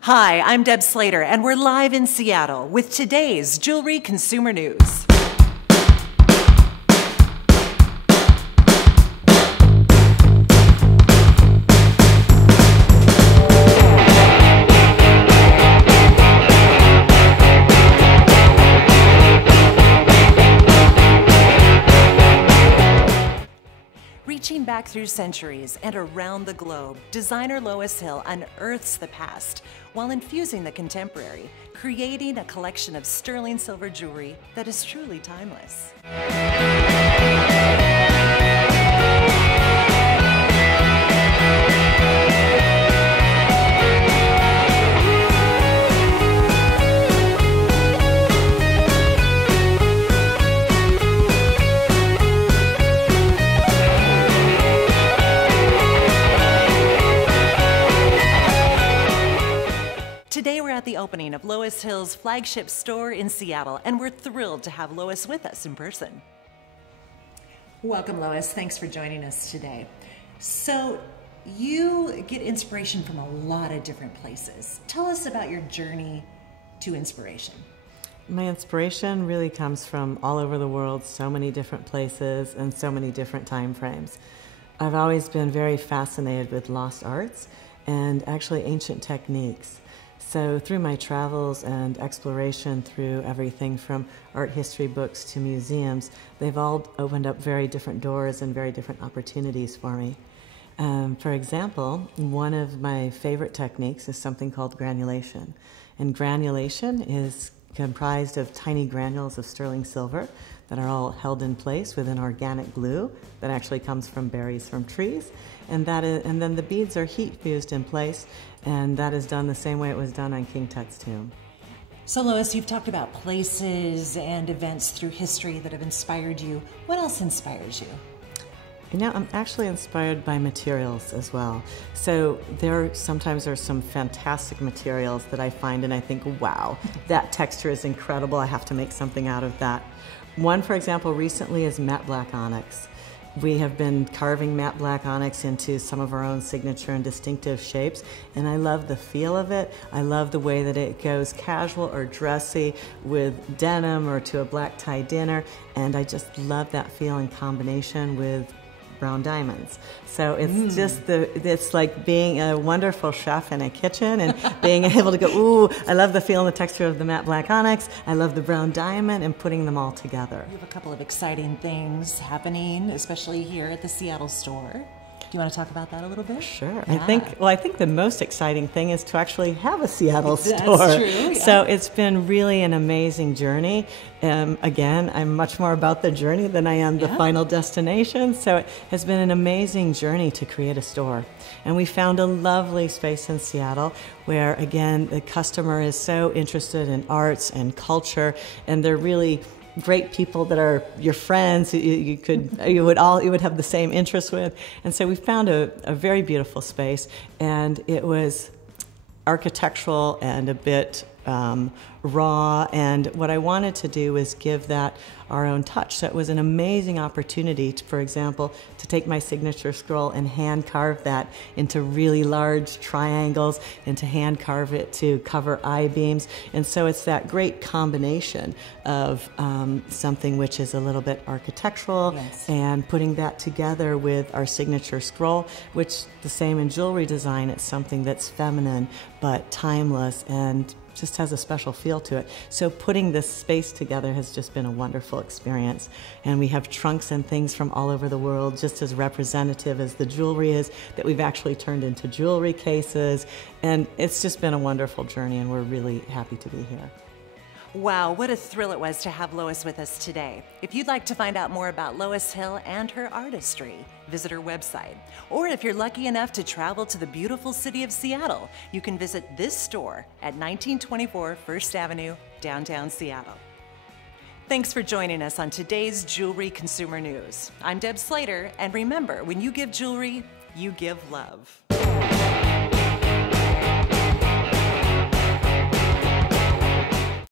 Hi, I'm Deb Slater, and we're live in Seattle with today's Jewelry Consumer News. Reaching back through centuries and around the globe, designer Lois Hill unearths the past while infusing the contemporary, creating a collection of sterling silver jewelry that is truly timeless. Today we're at the opening of Lois Hill's flagship store in Seattle, and we're thrilled to have Lois with us in person. Welcome, Lois. Thanks for joining us today. So you get inspiration from a lot of different places. Tell us about your journey to inspiration. My inspiration really comes from all over the world, so many different places and so many different time frames. I've always been very fascinated with lost arts and actually ancient techniques. So through my travels and exploration through everything from art history books to museums, they've all opened up very different doors and very different opportunities for me. For example, one of my favorite techniques is something called granulation. And granulation is comprised of tiny granules of sterling silver that are all held in place with an organic glue that actually comes from berries from trees. And then the beads are heat fused in place, and that is done the same way it was done on King Tut's tomb. So Lois, you've talked about places and events through history that have inspired you. What else inspires you? You know, I'm actually inspired by materials as well. So sometimes there's some fantastic materials that I find and I think, wow, that texture is incredible. I have to make something out of that. One, for example, recently is matte black onyx. We have been carving matte black onyx into some of our own signature and distinctive shapes, and I love the feel of it. I love the way that it goes casual or dressy with denim or to a black tie dinner, and I just love that feel in combination with brown diamonds. So it's it's like being a wonderful chef in a kitchen and being able to go, ooh, I love the feel and the texture of the matte black onyx. I love the brown diamond, and putting them all together. You have a couple of exciting things happening, especially here at the Seattle store. Do you want to talk about that a little bit? Sure. Yeah. I think the most exciting thing is to actually have a Seattle store. That's true. Yeah. So it's been really an amazing journey. Again, I'm much more about the journey than I am the final destination. So it has been an amazing journey to create a store. And we found a lovely space in Seattle where, again, the customer is so interested in arts and culture, and they're really great people that are your friends, you would have the same interests with. And so we found a very beautiful space, and it was architectural and a bit raw, and what I wanted to do was give that our own touch. So it was an amazing opportunity, for example, to take my signature scroll and hand carve that into really large triangles and to hand carve it to cover I-beams. And so it's that great combination of something which is a little bit architectural, and putting that together with our signature scroll, which the same in jewelry design, it's something that's feminine but timeless and just has a special feel to it. So putting this space together has just been a wonderful experience. And we have trunks and things from all over the world, just as representative as the jewelry is, that we've actually turned into jewelry cases. And it's just been a wonderful journey, and we're really happy to be here. Wow, what a thrill it was to have Lois with us today. If you'd like to find out more about Lois Hill and her artistry, visit her website. Or if you're lucky enough to travel to the beautiful city of Seattle, you can visit this store at 1924 First Avenue, downtown Seattle. Thanks for joining us on today's Jewelry Consumer News. I'm Deb Slater, and remember, when you give jewelry, you give love.